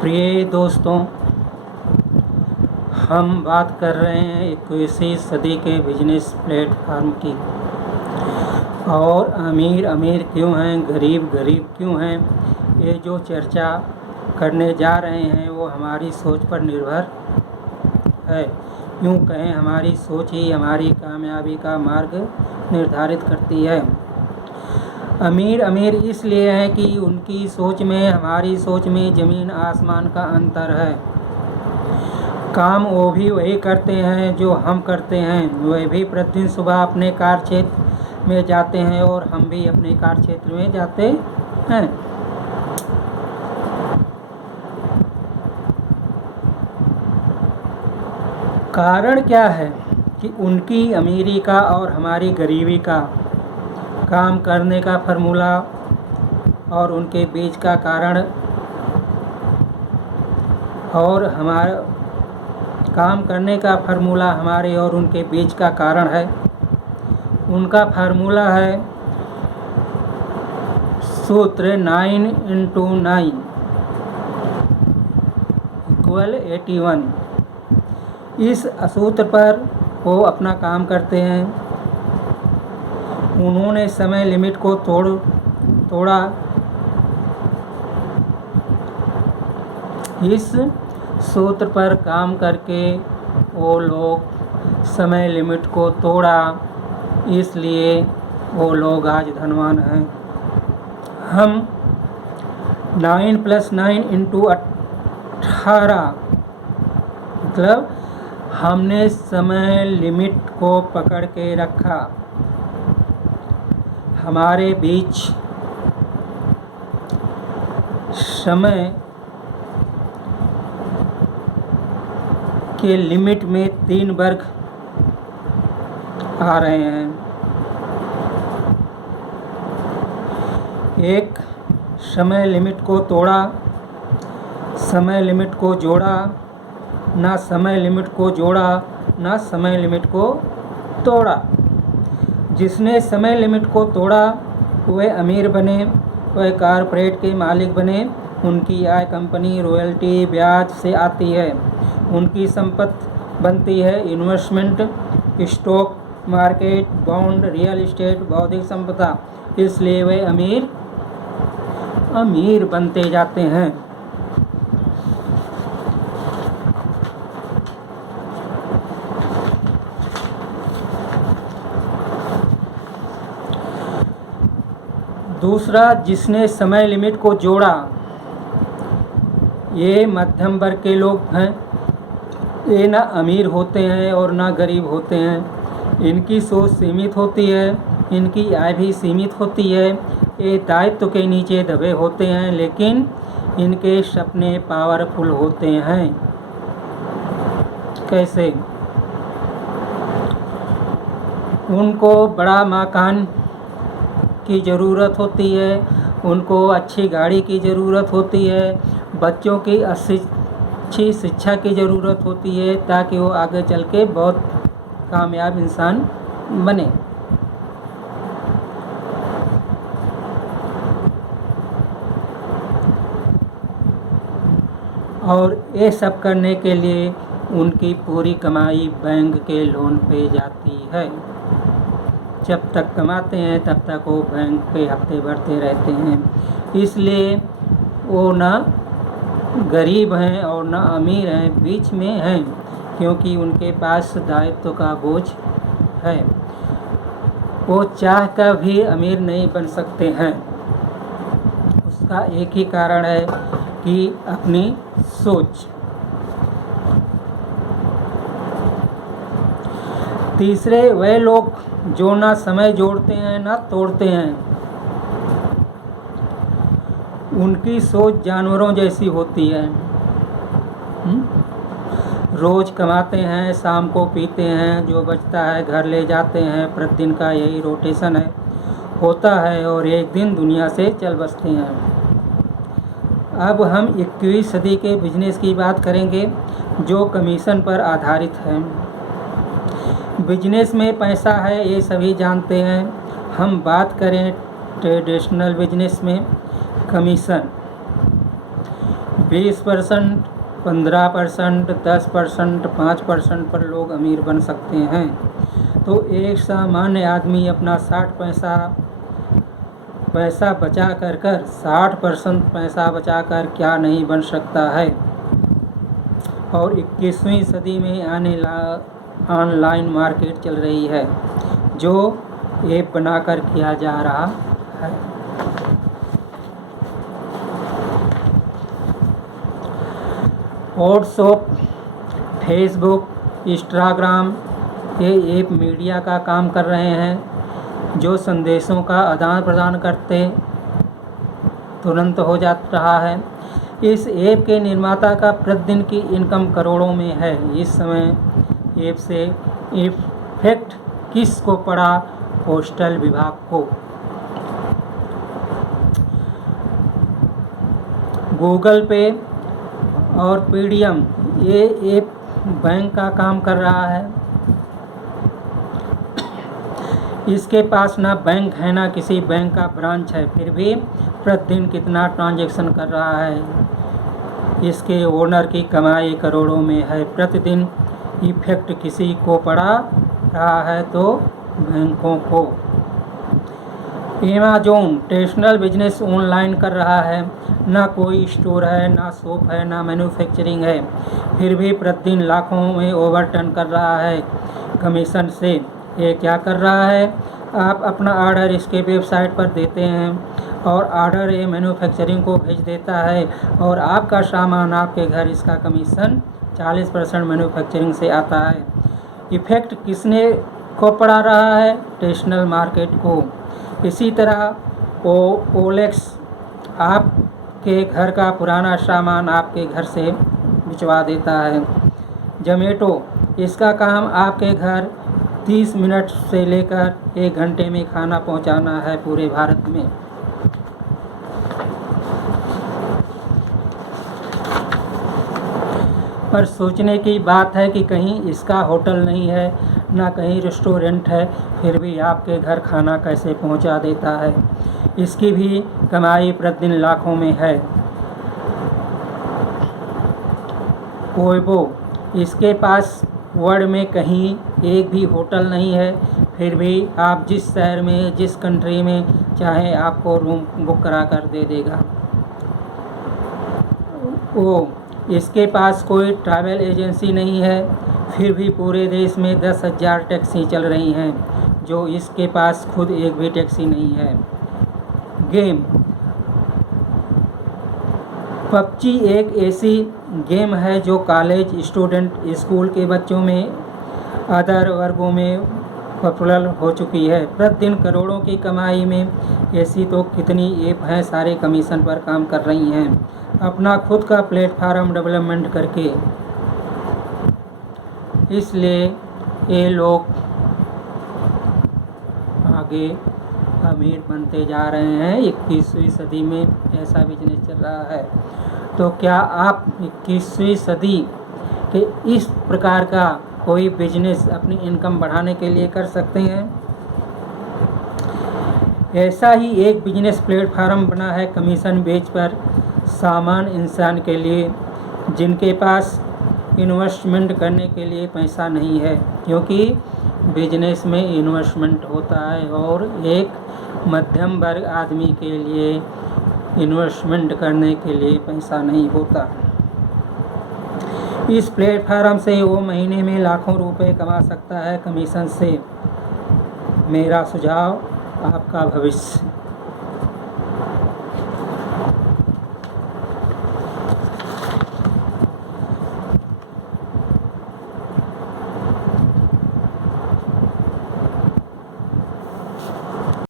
प्रिय दोस्तों, हम बात कर रहे हैं 21वीं सदी के बिजनेस प्लेटफॉर्म की। और अमीर अमीर क्यों हैं, गरीब गरीब क्यों हैं, ये जो चर्चा करने जा रहे हैं वो हमारी सोच पर निर्भर है। यूँ कहें, हमारी सोच ही हमारी कामयाबी का मार्ग निर्धारित करती है। अमीर अमीर इसलिए है कि उनकी सोच में हमारी सोच में ज़मीन आसमान का अंतर है। काम वो भी वही करते हैं जो हम करते हैं। वे भी प्रतिदिन सुबह अपने कार्य क्षेत्र में जाते हैं और हम भी अपने कार्य क्षेत्र में जाते हैं। कारण क्या है कि उनकी अमीरी का और हमारी गरीबी का, काम करने का फार्मूला और उनके बीच का कारण, और हमारा काम करने का फार्मूला हमारे और उनके बीच का कारण है। उनका फार्मूला है सूत्र 9x9 = 81। इस सूत्र पर वो अपना काम करते हैं। उन्होंने समय लिमिट को तोड़ा। इस सूत्र पर काम करके वो लोग समय लिमिट को तोड़ा, इसलिए वो लोग आज धनवान हैं। हम 9 + 9 × 18 मतलब हमने समय लिमिट को पकड़ के रखा। हमारे बीच समय के लिमिट में 3 वर्ग आ रहे हैं। एक, समय लिमिट को तोड़ा, समय लिमिट को जोड़ा, ना समय लिमिट को जोड़ा, ना समय लिमिट को तोड़ा। जिसने समय लिमिट को तोड़ा वह अमीर बने, वह कॉर्पोरेट के मालिक बने। उनकी आय कंपनी, रॉयल्टी, ब्याज से आती है। उनकी संपत्ति बनती है investment, stock market, bond, real estate, बौद्धिक संपदा। इसलिए वे अमीर बनते जाते हैं। दूसरा, जिसने समय लिमिट को जोड़ा, ये मध्यम वर्ग के लोग हैं। ये ना अमीर होते हैं और ना गरीब होते हैं। इनकी सोच सीमित होती है, इनकी आय भी सीमित होती है। ये दायित्व के नीचे दबे होते हैं, लेकिन इनके सपने पावरफुल होते हैं। कैसे? उनको बड़ा मकान की ज़रूरत होती है, उनको अच्छी गाड़ी की ज़रूरत होती है, बच्चों की अच्छी शिक्षा की ज़रूरत होती है, ताकि वो आगे चल के बहुत कामयाब इंसान बने। और ये सब करने के लिए उनकी पूरी कमाई बैंक के लोन पे जाती है। जब तक कमाते हैं तब तक वो बैंक पे हफ्ते भरते रहते हैं। इसलिए वो ना गरीब हैं और ना अमीर हैं, बीच में हैं, क्योंकि उनके पास दायित्व का बोझ है। वो चाह कर भी अमीर नहीं बन सकते हैं। उसका एक ही कारण है कि अपनी सोच। तीसरे, वे लोग जो ना समय जोड़ते हैं ना तोड़ते हैं। उनकी सोच जानवरों जैसी होती है। रोज कमाते हैं, शाम को पीते हैं, जो बचता है घर ले जाते हैं। प्रतिदिन का यही रोटेशन होता है और एक दिन दुनिया से चल बसते हैं। अब हम 21वीं सदी के बिजनेस की बात करेंगे, जो कमीशन पर आधारित है। बिजनेस में पैसा है, ये सभी जानते हैं। हम बात करें ट्रेडिशनल बिजनेस में कमीशन 20%, 15%, 10%, 5% पर लोग अमीर बन सकते हैं। तो एक सामान्य आदमी अपना 60 पैसा बचा कर 60% पैसा बचाकर क्या नहीं बन सकता है। और 21वीं सदी में ऑनलाइन मार्केट चल रही है जो ऐप बनाकर किया जा रहा है। व्हाट्सएप, फेसबुक, इंस्टाग्राम ये ऐप मीडिया का काम कर रहे हैं जो संदेशों का आदान प्रदान करते तुरंत हो जा रहा है। इस ऐप के निर्माता का प्रतिदिन की इनकम करोड़ों में है। इस समय ऐप से इफेक्ट किसको पड़ा? पोस्टल विभाग को। गूगल पे और पेटीएम ये ऐप बैंक का काम कर रहा है। इसके पास ना बैंक है ना किसी बैंक का ब्रांच है, फिर भी प्रतिदिन कितना ट्रांजैक्शन कर रहा है। इसके ओनर की कमाई करोड़ों में है। प्रतिदिन इफेक्ट किसी को पड़ा रहा है तो बैंकों को। अमेज़न ट्रेडिशनल बिजनेस ऑनलाइन कर रहा है। ना कोई स्टोर है, ना शॉप है, ना मैन्युफैक्चरिंग है, फिर भी प्रतिदिन लाखों में ओवरटर्न कर रहा है कमीशन से। ये क्या कर रहा है? आप अपना ऑर्डर इसके वेबसाइट पर देते हैं और ऑर्डर ये मैन्युफैक्चरिंग को भेज देता है और आपका सामान आपके घर। इसका कमीशन 40% मैन्युफैक्चरिंग से आता है। इफेक्ट किसने को पड़ा रहा है? ट्रेडिशनल मार्केट को। इसी तरह ओलेक्स आपके घर का पुराना सामान आपके घर से भिजवा देता है। जोमेटो इसका काम आपके घर 30 मिनट से लेकर 1 घंटे में खाना पहुंचाना है पूरे भारत में। पर सोचने की बात है कि कहीं इसका होटल नहीं है, ना कहीं रेस्टोरेंट है, फिर भी आपके घर खाना कैसे पहुंचा देता है। इसकी भी कमाई प्रतिदिन लाखों में है। वेबो इसके पास वर्ल्ड में कहीं एक भी होटल नहीं है, फिर भी आप जिस शहर में जिस कंट्री में चाहे आपको रूम बुक करा कर दे देगा। इसके पास कोई ट्रैवल एजेंसी नहीं है, फिर भी पूरे देश में 10,000 टैक्सी चल रही हैं जो इसके पास खुद एक भी टैक्सी नहीं है। गेम पबजी एक ऐसी गेम है जो कॉलेज स्टूडेंट, स्कूल के बच्चों में, अदर वर्गों में पॉपुलर हो चुकी है। प्रतिदिन करोड़ों की कमाई में ऐसी तो कितनी ऐप हैं सारे कमीशन पर काम कर रही हैं अपना खुद का प्लेटफार्म डेवलपमेंट करके। इसलिए ये लोग आगे अमीर बनते जा रहे हैं। 21वीं सदी में ऐसा बिजनेस चल रहा है। तो क्या आप 21वीं सदी के इस प्रकार का कोई बिजनेस अपनी इनकम बढ़ाने के लिए कर सकते हैं? ऐसा ही एक बिजनेस प्लेटफार्म बना है कमीशन बेच पर सामान इंसान के लिए जिनके पास इन्वेस्टमेंट करने के लिए पैसा नहीं है, क्योंकि बिजनेस में इन्वेस्टमेंट होता है और एक मध्यम वर्ग आदमी के लिए इन्वेस्टमेंट करने के लिए पैसा नहीं होता। इस प्लेटफार्म से वो महीने में लाखों रुपए कमा सकता है कमीशन से। मेरा सुझाव, आपका भविष्य।